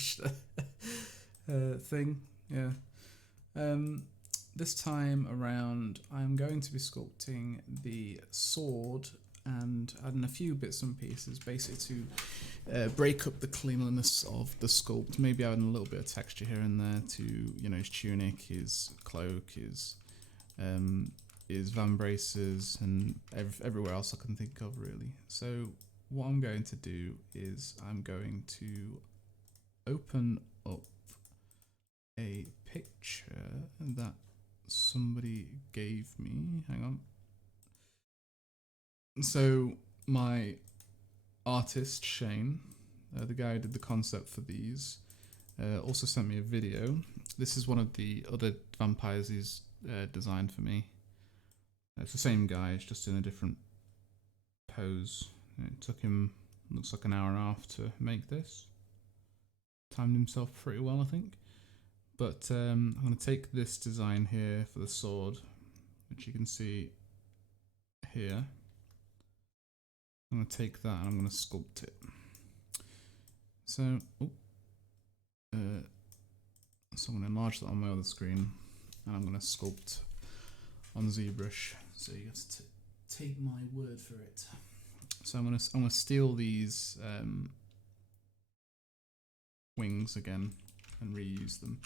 brushed thing. Yeah. This time around, I'm going to be sculpting the sword and adding a few bits and pieces, basically to break up the cleanliness of the sculpt. Maybe adding a little bit of texture here and there to, you know, his tunic, his cloak, his vambraces, and everywhere else I can think of, really. So what I'm going to do is I'm going to open up a picture that somebody gave me. Hang on. So my artist Shane, the guy who did the concept for these, also sent me a video. This is one of the other vampires he's designed for me. It's the same guy, it's just in a different pose. It took him, looks like, an hour and a half to make this. Timed himself pretty well, I think. But I'm going to take this design here for the sword, which you can see here. I'm going to take that and I'm going to sculpt it. So, I'm going to enlarge that on my other screen, and I'm going to sculpt on ZBrush. So you have to take my word for it. So I'm going to steal these wings again and reuse them.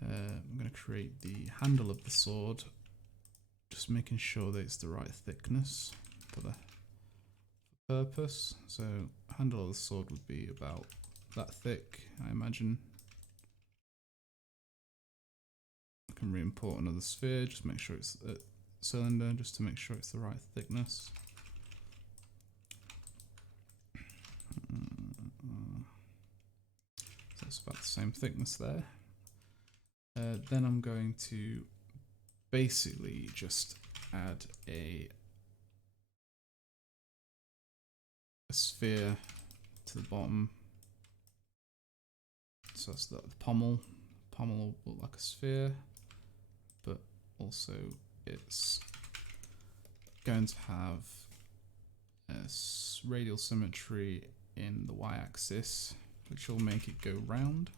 I'm going to create the handle of the sword, just making sure that it's the right thickness for the purpose. So handle of the sword would be about that thick, I imagine. I can re-import another sphere, just make sure it's a cylinder, just to make sure it's the right thickness. So that's about the same thickness there. Then I'm going to basically just add a sphere to the bottom. So that's the pommel. Pommel will look like a sphere, but also it's going to have a radial symmetry in the y-axis, which will make it go round.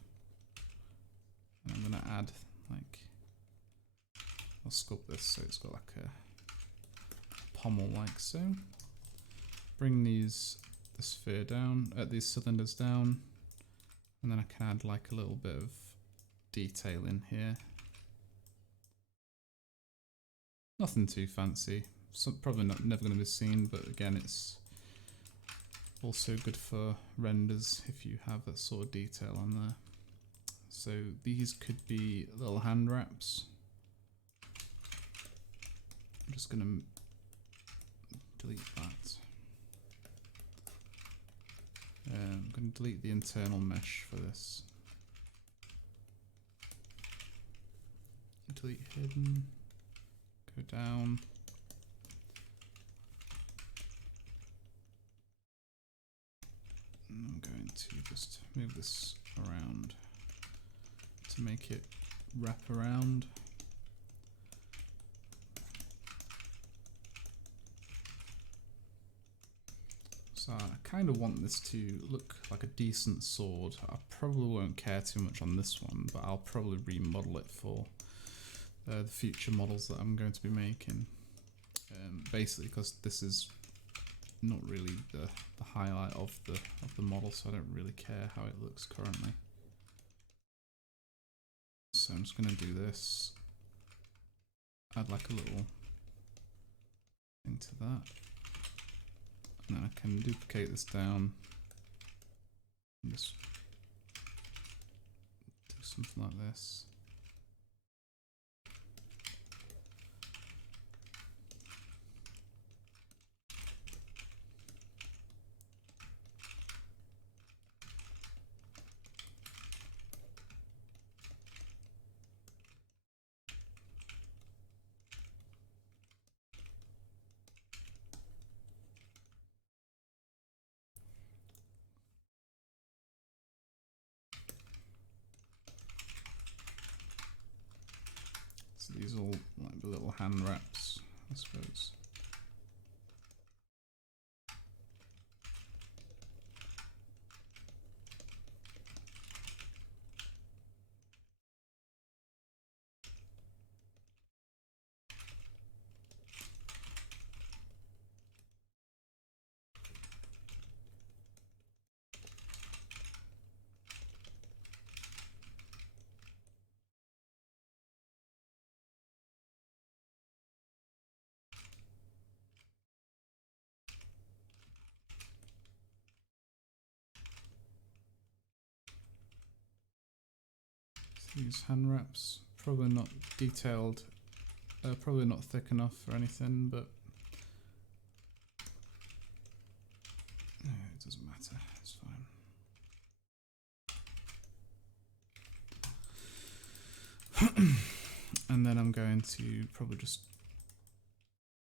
And I'm going to add, like, I'll sculpt this so it's got like a pommel like so. Bring the sphere down, these cylinders down, and then I can add like a little bit of detail in here. Nothing too fancy, probably never going to be seen, but again, it's also good for renders if you have that sort of detail on there. So these could be little hand wraps. I'm just going to delete that. I'm going to delete the internal mesh for this. Delete hidden, go down. And I'm going to just move this around to make it wrap around. So I kind of want this to look like a decent sword. I probably won't care too much on this one, but I'll probably remodel it for the future models that I'm going to be making. Basically, because this is not really the highlight of the model, so I don't really care how it looks currently. So I'm just going to do this. Add like a little thing to that. And then I can duplicate this down and just do something like this. So these are all like the little hand wraps, I suppose. Use hand wraps. Probably not detailed, probably not thick enough or anything, but it doesn't matter, it's fine. And then I'm going to probably just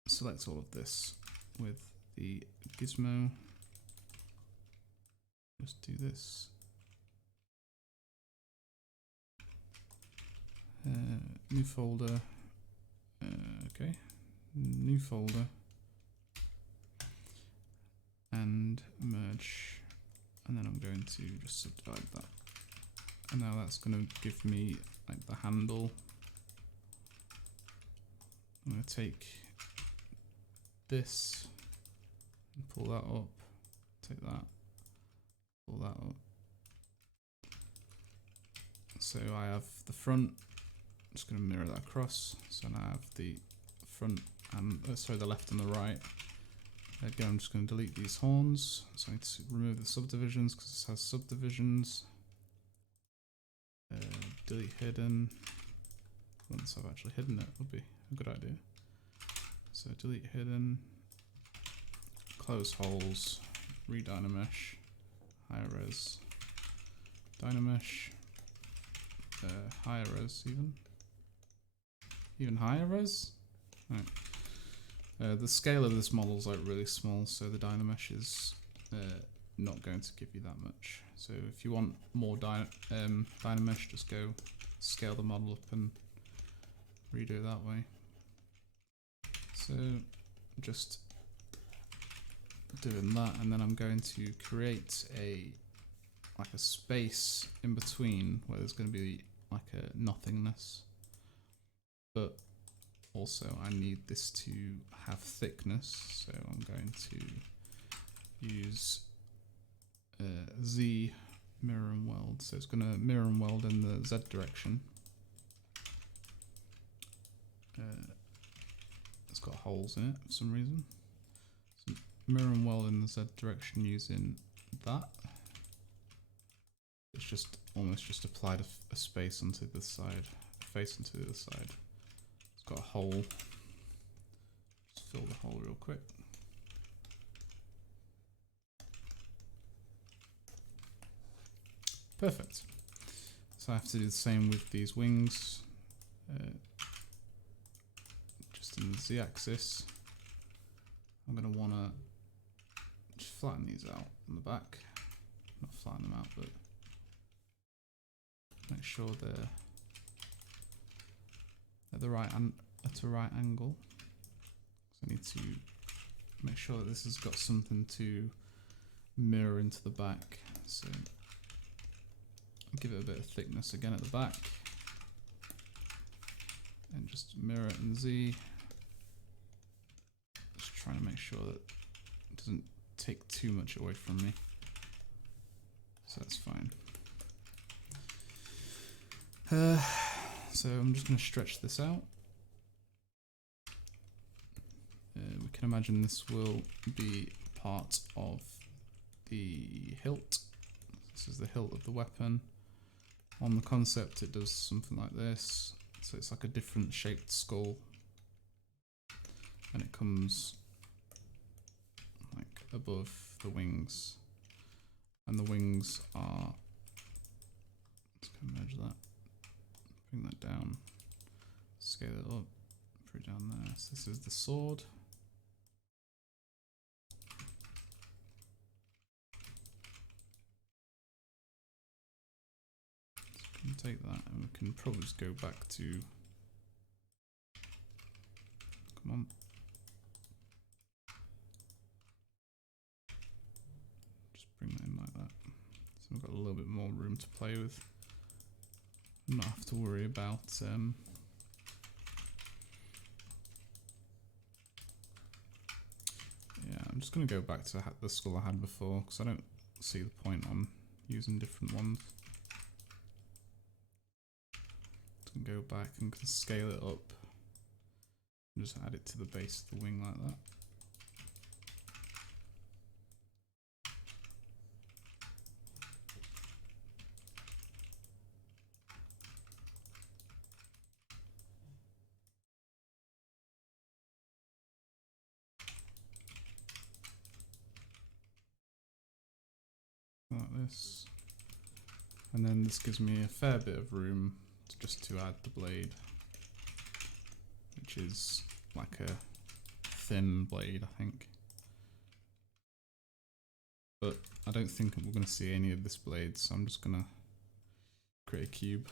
select all of this with the gizmo. Just do this. New folder. Okay. New folder. And merge. And then I'm going to just subdivide that. And now that's going to give me like the handle. I'm going to take this and pull that up. Take that. Pull that up. So I have the front. I'm just going to mirror that across. So now I have the front and sorry, the left and the right. Again, I'm just going to delete these horns. So I need to remove the subdivisions because this has subdivisions. Delete hidden. Once I've actually hidden it, would be a good idea. So delete hidden. Close holes. Redynamesh. Higher res. Dynamesh. Higher res even higher res. Right. The scale of this model is like really small, so the Dynamesh is not going to give you that much. So if you want more Dynamesh, just go scale the model up and redo it that way. So just doing that, and then I'm going to create a space in between where there's going to be like a nothingness, but also I need this to have thickness, so I'm going to use Z mirror and weld. So it's going to mirror and weld in the Z direction. It's got holes in it for some reason. So mirror and weld in the Z direction using that. It's just almost just applied a space onto the side, a face onto the other side. It's got a hole. Just fill the hole real quick. Perfect. So I have to do the same with these wings. Just in the Z-axis. I'm going to want to just flatten these out on the back. Not flatten them out, but make sure they're at the right at a right angle. So I need to make sure that this has got something to mirror into the back. So give it a bit of thickness again at the back, and just mirror it in Z. Just trying to make sure that it doesn't take too much away from me. So that's fine. So I'm just going to stretch this out. We can imagine this will be part of the hilt. This is the hilt of the weapon. On the concept it does something like this. So it's like a different shaped skull. And it comes like above the wings. And the wings are, let's go measure that. Bring that down, scale it up, put it down there. So this is the sword. So we can take that and we can probably just go back to, come on. Just bring that in like that. So we've got a little bit more room to play with. Not have to worry about yeah, I'm just going to go back to the skull I had before because I don't see the point on using different ones. Just going to go back and scale it up and just add it to the base of the wing like that. this. And then this gives me a fair bit of room just to add the blade, which is like a thin blade, I think. But I don't think we're going to see any of this blade, so I'm just going to create a cube.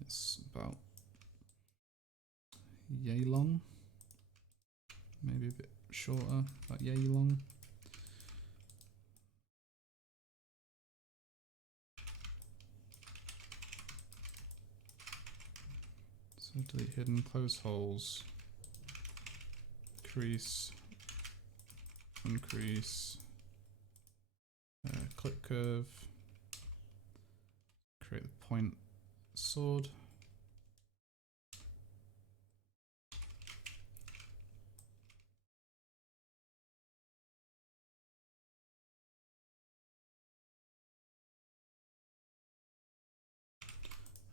It's about yay long, maybe a bit shorter, about yay long. So delete hidden, close holes, crease, uncrease, clip curve, create the point sword.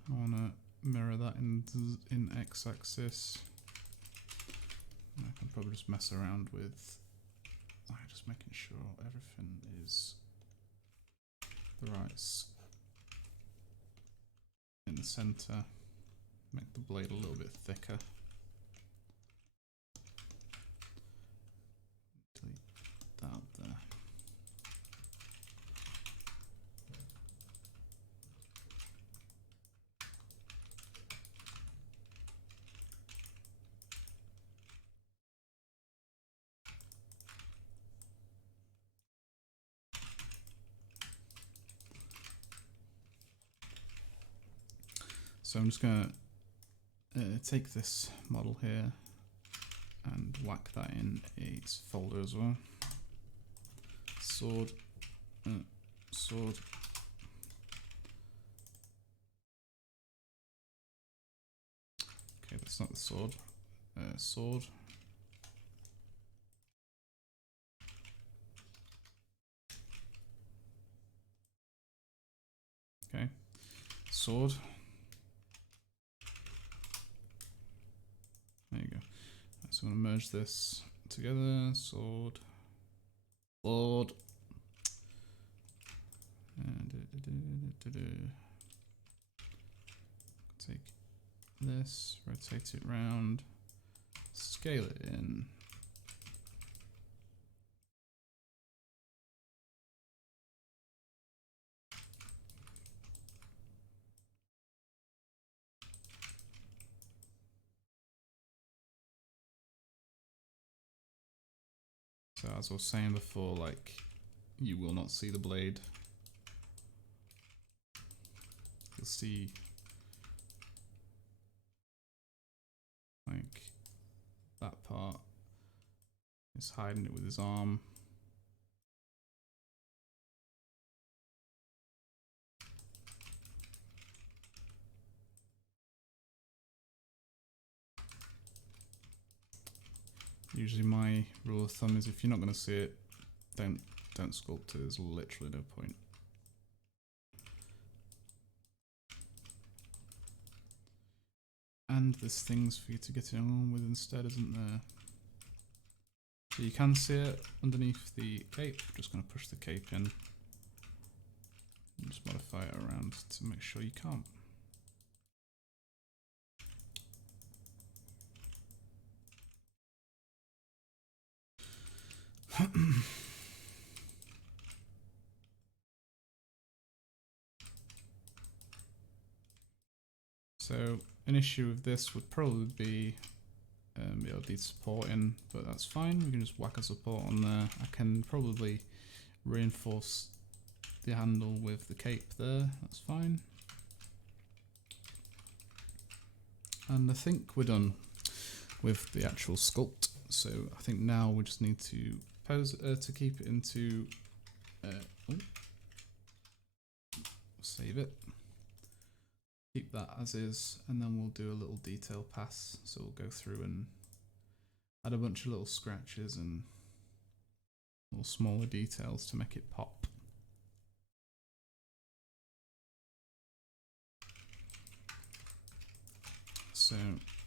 I want to mirror that in x-axis. I can probably just mess around with just making sure everything is the right in the center. Make the blade a little bit thicker. Delete that up there. So I'm just going to take this model here and whack that in a folder as well. Sword, sword. Okay, that's not the sword. Sword. Okay, sword. There you go. So I'm going to merge this together. Sword. Sword. And take this, rotate it round, scale it in. So as I was saying before, like, you will not see the blade. You'll see like that part is hiding it with his arm. Usually my rule of thumb is if you're not going to see it, don't sculpt it. There's literally no point. And there's things for you to get on with instead, isn't there? So you can see it underneath the cape. I'm just going to push the cape in and just modify it around to make sure you can't. So an issue with this would probably be it'll need supporting, but that's fine. We can just whack a support on there. I can probably reinforce the handle with the cape there. That's fine. And I think we're done with the actual sculpt. So I think now we just need to pose to keep it into. Save it. Keep that as is, and then we'll do a little detail pass. So we'll go through and add a bunch of little scratches and little smaller details to make it pop. So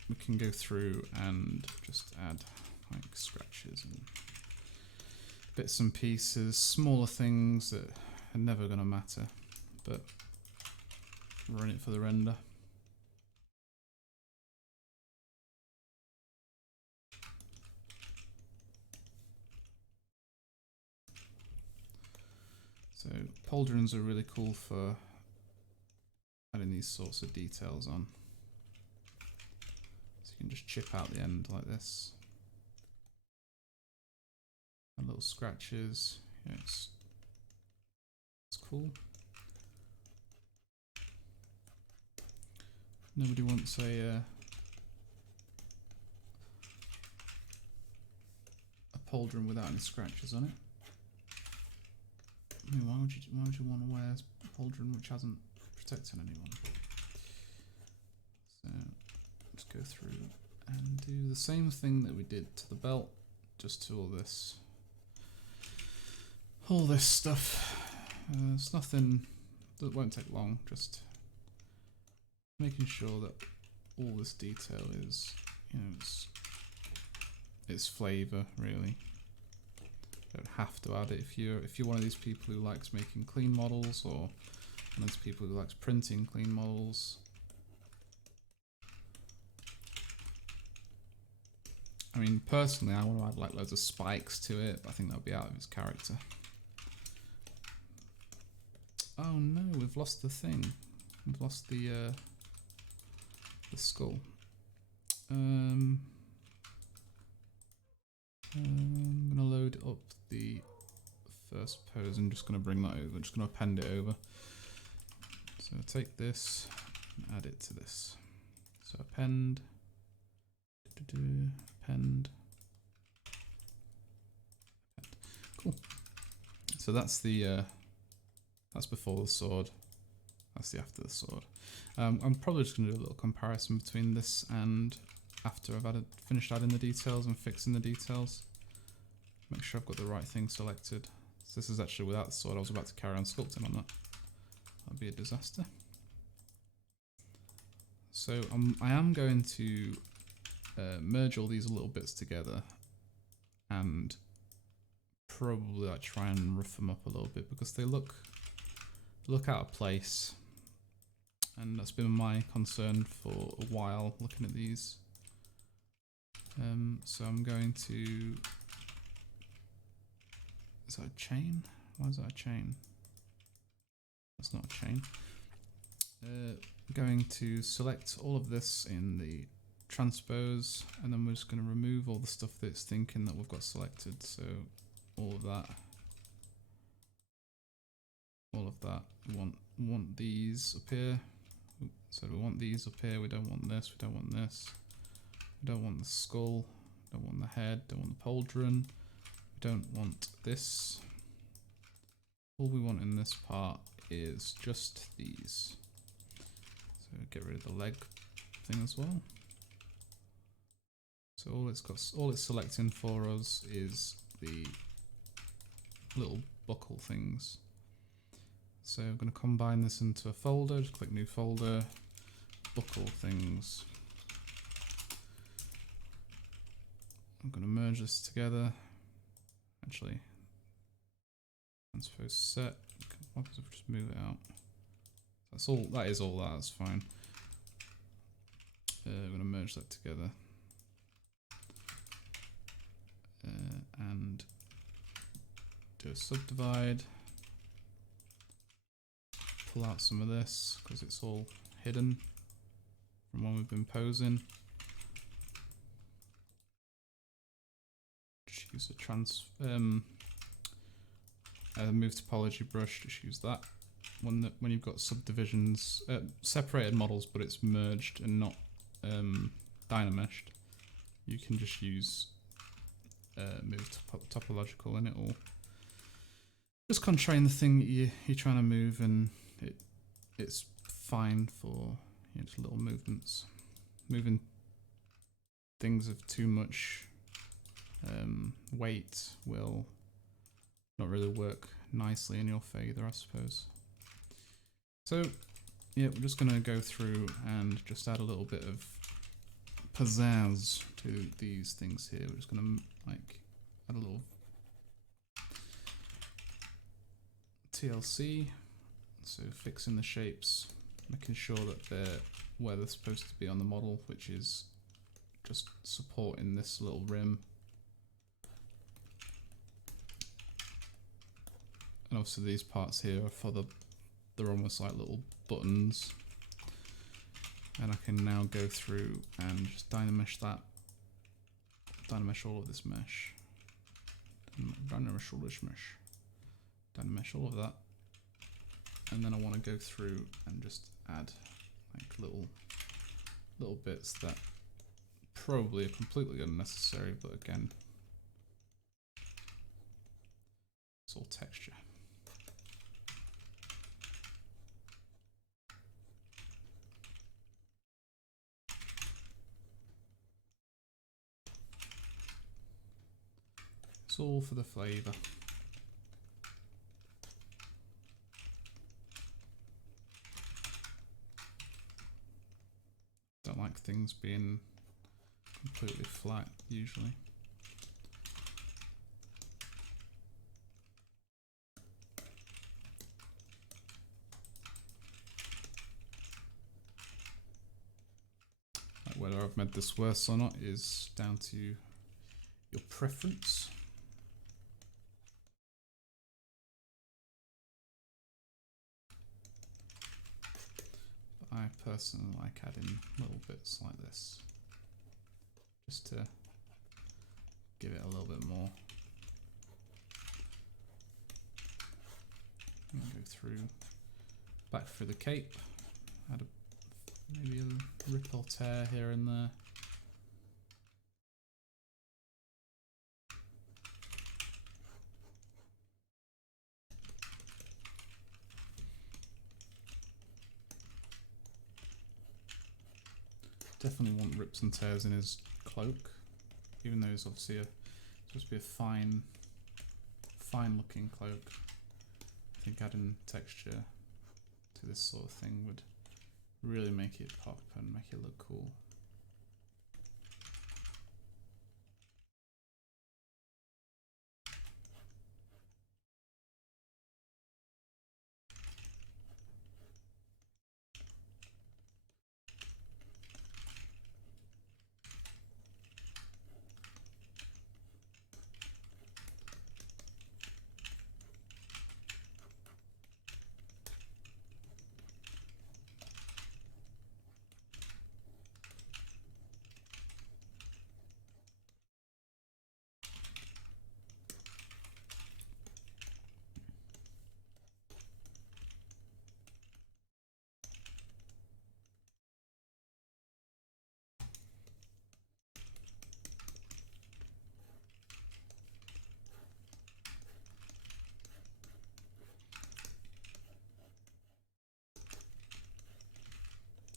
we can go through and just add like scratches and bits and pieces, smaller things that are never going to matter, but run it for the render. So pauldrons are really cool for adding these sorts of details on. So you can just chip out the end like this. And little scratches. Yeah, it's cool. Nobody wants a pauldron without any scratches on it. I mean, why would you want to wear a pauldron which hasn't protected anyone? So let's go through and do the same thing that we did to the belt, just to all this stuff. It's nothing that won't take long, just making sure that all this detail is, you know, it's flavour really. You don't have to add it if you're one of these people who likes making clean models, or one of those people who likes printing clean models. I mean, personally, I want to add like loads of spikes to it, but I think that would be out of its character. Oh no, we've lost the thing. We've lost the skull. I'm gonna load up the first pose and just gonna bring that over. Just gonna append it over. So take this and add it to this. So append, append. Cool. So that's the that's before the sword. That's the after the sword. I'm probably just gonna do a little comparison between this and after I've finished adding the details and fixing the details. Make sure I've got the right thing selected. So this is actually without the sword. I was about to carry on sculpting on that. That'd be a disaster. So I am going to merge all these little bits together and probably like try and rough them up a little bit because they look out of place, and that's been my concern for a while looking at these. So I'm going to, is that a chain? Why is that a chain? That's not a chain. Going to select all of this in the transpose, and then we're just going to remove all the stuff that it's thinking that we've got selected. So all of that. We want these up here. So we want these up here. We don't want this. We don't want this. We don't want the skull. Don't want the head. Don't want the pauldron. We don't want this. All we want in this part is just these. So get rid of the leg thing as well. So all it's selecting for us is the little buckle things. So I'm going to combine this into a folder. Just click new folder, buckle things. I'm going to merge this together. Actually, transpose set. What happens if we just move it out? That's all. That is all that. That's fine. I'm going to merge that together and do a subdivide. Pull out some of this because it's all hidden from when we've been posing. Just use the move topology brush. Just use that. When you've got subdivisions, separated models, but it's merged and not dynameshed, you can just use move topological, and it'll just constrain the thing that you're trying to move, and it's fine for, you know, just little movements. Moving things of too much weight will not really work nicely in your favour, I suppose. So yeah, we're just going to go through and just add a little bit of pizzazz to these things here. We're just gonna like add a little TLC, so fixing the shapes, making sure that they're where they're supposed to be on the model, which is just supporting this little rim. And obviously these parts here are for they're almost like little buttons. And I can now go through and just dynamesh that. Dynamesh all of this mesh. Dynamesh all this mesh. Dynamesh all of that. And then I want to go through and just add like little bits that probably are completely unnecessary, but again, it's all texture. It's all for the flavour. Don't like things being completely flat usually. Like whether I've made this worse or not is down to your preference. I personally like adding little bits like this, just to give it a little bit more. And go through, back through the cape, add maybe a rip or tear here and there. Definitely want rips and tears in his cloak, even though it's obviously supposed to be a fine looking cloak. I think adding texture to this sort of thing would really make it pop and make it look cool.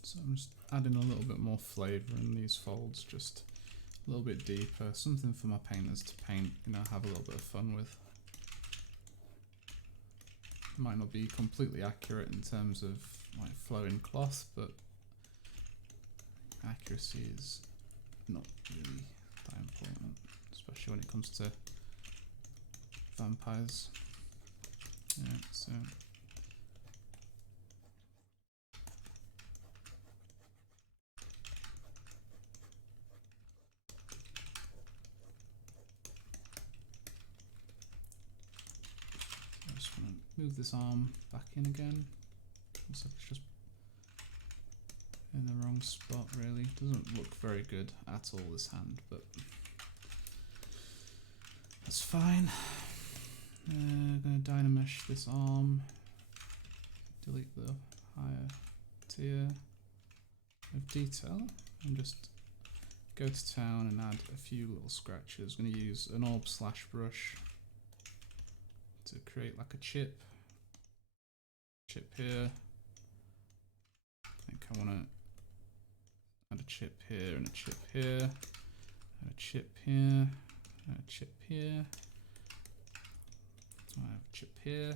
So I'm just adding a little bit more flavour in these folds, just a little bit deeper, something for my painters to paint, have a little bit of fun with. Might not be completely accurate in terms of like flowing cloth, but accuracy is not really that important, especially when it comes to vampires. Yeah, so I just want to move this arm back in again. Looks like it's just in the wrong spot really. Doesn't look very good at all, this hand, but that's fine. I'm going to dynamesh this arm, delete the higher tier of detail, and just go to town and add a few little scratches. I'm going to use an orb slash brush to create like a chip here. I think I want to add a chip here and a chip here, and a chip here, and a chip here. So I have a chip here,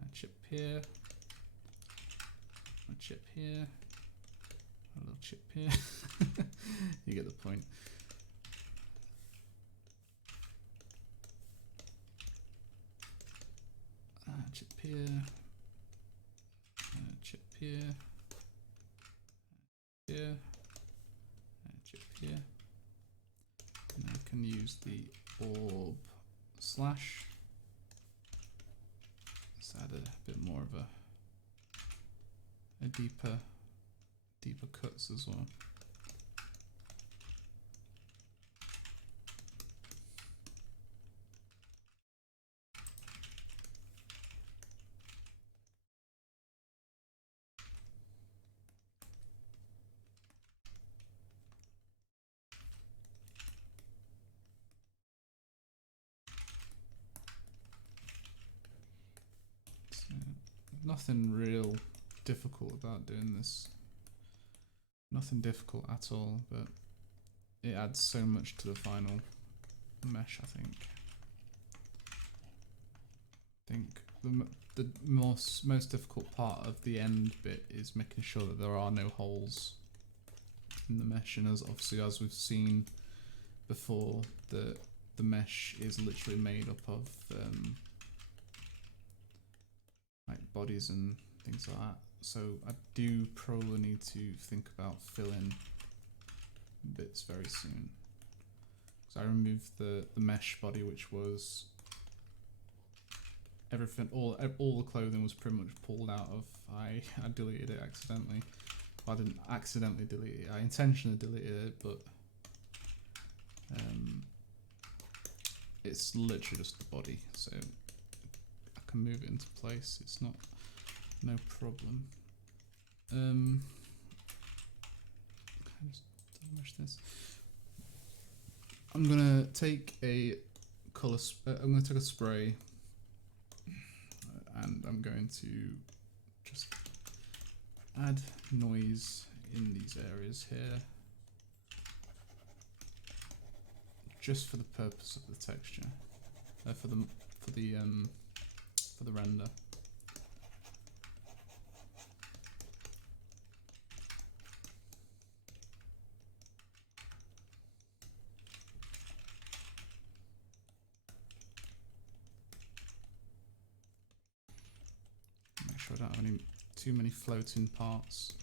a chip here, a chip here, a little chip here. You get the point. Chip here. Chip here. Here. Chip here. And I can use the orb slash. Let's add a bit more of a deeper cuts as well. Nothing real difficult about doing this. Nothing difficult at all, but it adds so much to the final mesh, I think. The most difficult part of the end bit is making sure that there are no holes in the mesh, and obviously as we've seen before, the mesh is literally made up of like bodies and things like that. So I do probably need to think about filling bits very soon. So I removed the mesh body, which was everything, all the clothing was pretty much pulled out of. I deleted it accidentally. Well, I didn't accidentally delete it, I intentionally deleted it, but it's literally just the body, so I can move it into place. It's no problem. Can I just mesh this? I'm gonna take a color. I'm gonna take a spray, and I'm going to just add noise in these areas here, just for the purpose of the texture, for the render. Make sure I don't have too many floating parts.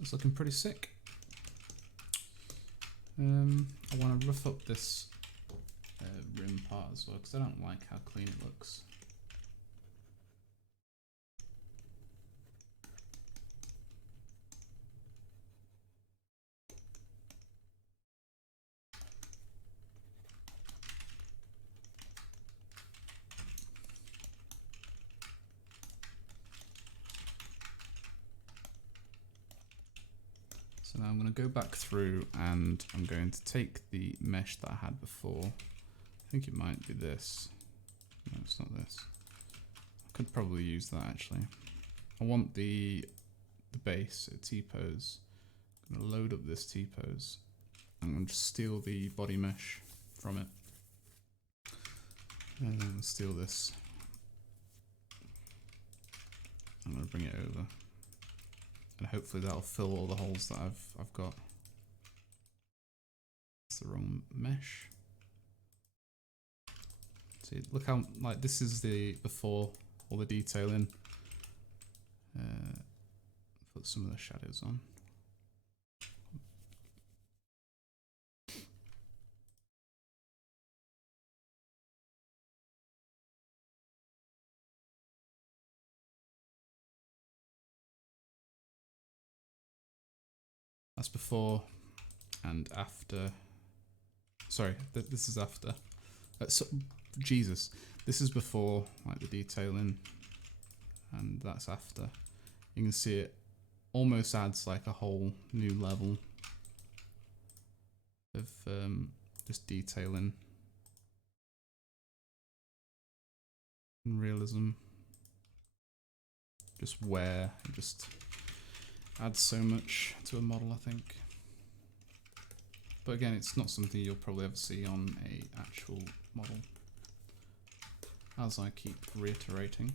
It's looking pretty sick. I want to rough up this rim part as well, because I don't like how clean it looks. So now I'm going to go back through and I'm going to take the mesh that I had before. I think it might be this. No, it's not this. I could probably use that actually. I want the base, so T-pose. I'm going to load up this T-pose. I'm going to steal the body mesh from it. And then steal this. I'm going to bring it over. And hopefully that'll fill all the holes that I've got. It's the wrong mesh. See, look how, like, this is the before all the detailing. Put some of the shadows on. That's before and after. Sorry, this is after. So, Jesus, this is before, like the detailing. and that's after. You can see it almost adds like a whole new level of just detailing and realism. Just wear, it just adds so much to a model, I think. But again, it's not something you'll probably ever see on a actual model, as I keep reiterating.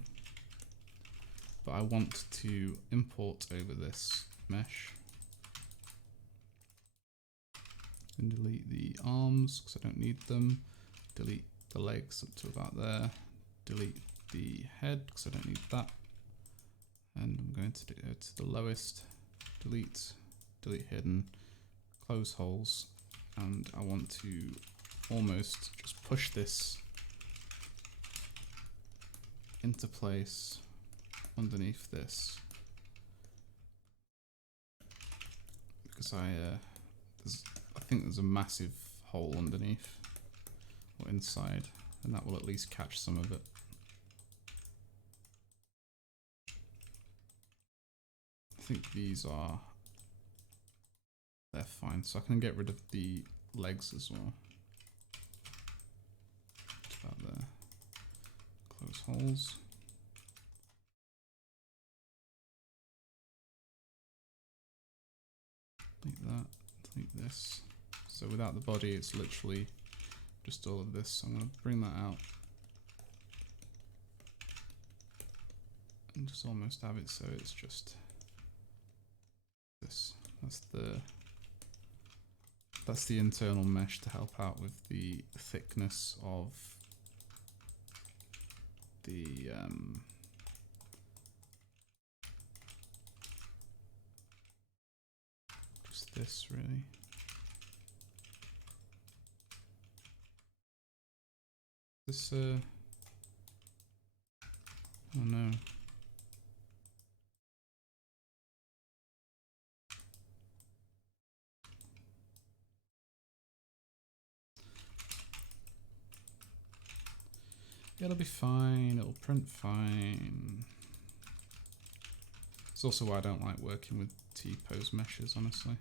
But I want to import over this mesh and delete the arms because I don't need them. Delete the legs up to about there. Delete the head because I don't need that. And I'm going to do it to the lowest. Delete hidden, close holes, and I want to almost just push this into place underneath this, because I think there's a massive hole underneath or inside, and that will at least catch some of it. I think they're fine, so I can get rid of the legs as well. Just about there. Close holes. Delete that, delete this. So without the body, it's literally just all of this. So I'm going to bring that out and just almost have it so it's just this. That's the internal mesh to help out with the thickness of the just this really. This oh no. It'll be fine, it'll print fine. It's also why I don't like working with T-pose meshes, honestly.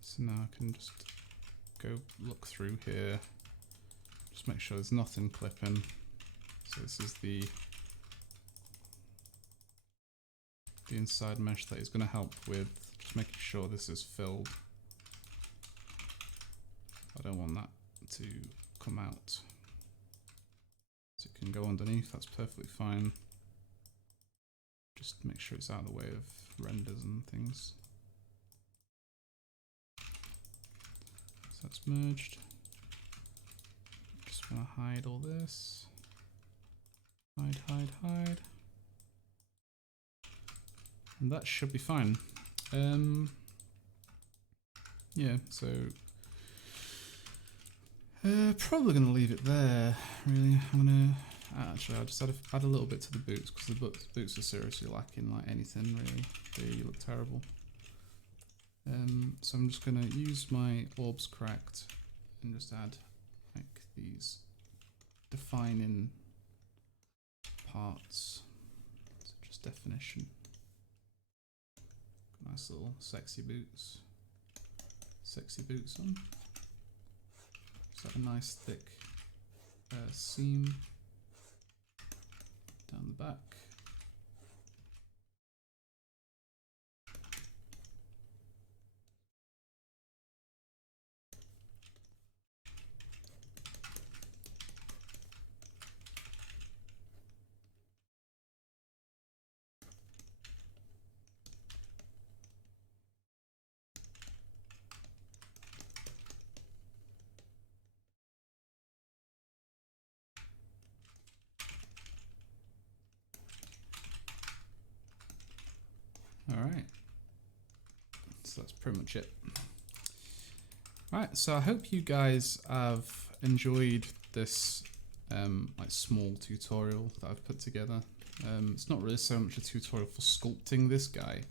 So now I can just go look through here. Just make sure there's nothing clipping. So this is the inside mesh that is going to help with just making sure this is filled. I don't want that to come out. So it can go underneath, that's perfectly fine. Just make sure it's out of the way of renders and things. So that's merged. Just want to hide all this. Hide. And that should be fine. Yeah, so probably going to leave it there, really. I'm going to, actually I'll just add a little bit to the boots, because the boots are seriously lacking like anything, really. They look terrible. So I'm just going to use my orbs cracked and just add like these defining parts. So just definition. Nice little sexy boots on. Just have a nice thick seam down the back. Alright, so that's pretty much it. Alright, so I hope you guys have enjoyed this like small tutorial that I've put together. It's not really so much a tutorial for sculpting this guy,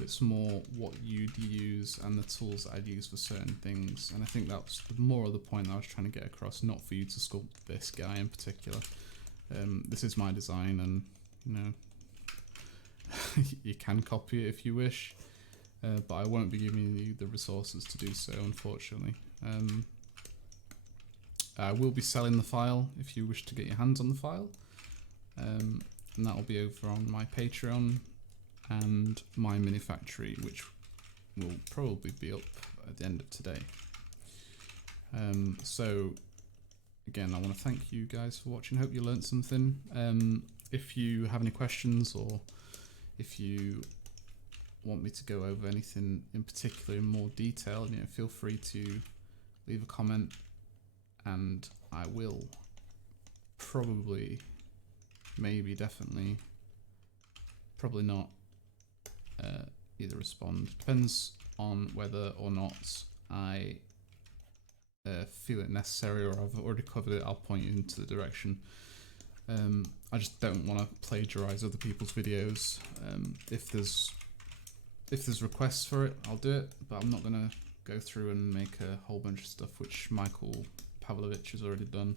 it's more what you'd use and the tools that I'd use for certain things. And I think that's more of the point that I was trying to get across, not for you to sculpt this guy in particular. This is my design, and you know, you can copy it if you wish, but I won't be giving you the resources to do so, unfortunately. I will be selling the file if you wish to get your hands on the file, and that will be over on my Patreon and my mini factory, which will probably be up at the end of today. So again, I want to thank you guys for watching. Hope you learnt something. If you have any questions, or if you want me to go over anything in particular in more detail, you know, feel free to leave a comment, and I will probably, maybe, definitely, probably not, either respond. Depends on whether or not I feel it necessary, or I've already covered it. I'll point you into the direction. I just don't want to plagiarize other people's videos. If there's requests for it, I'll do it, but I'm not gonna go through and make a whole bunch of stuff which Michael Pavlovich has already done.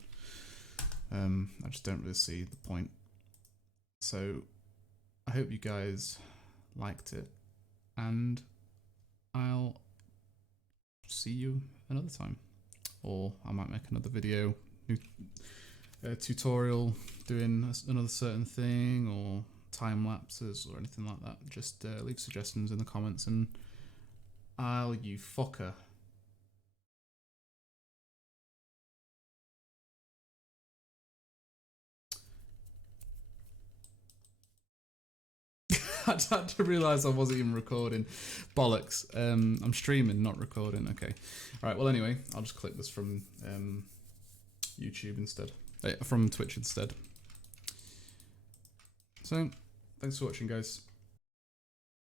I just don't really see the point. So I hope you guys liked it, and I'll see you another time, or I might make another video, new tutorial doing another certain thing, or time lapses or anything like that. Just leave suggestions in the comments, and you fucker. I had to realise I wasn't even recording. Bollocks. I'm streaming, not recording. Okay. Alright, well anyway, I'll just click this from YouTube instead. From Twitch instead. So, thanks for watching, guys.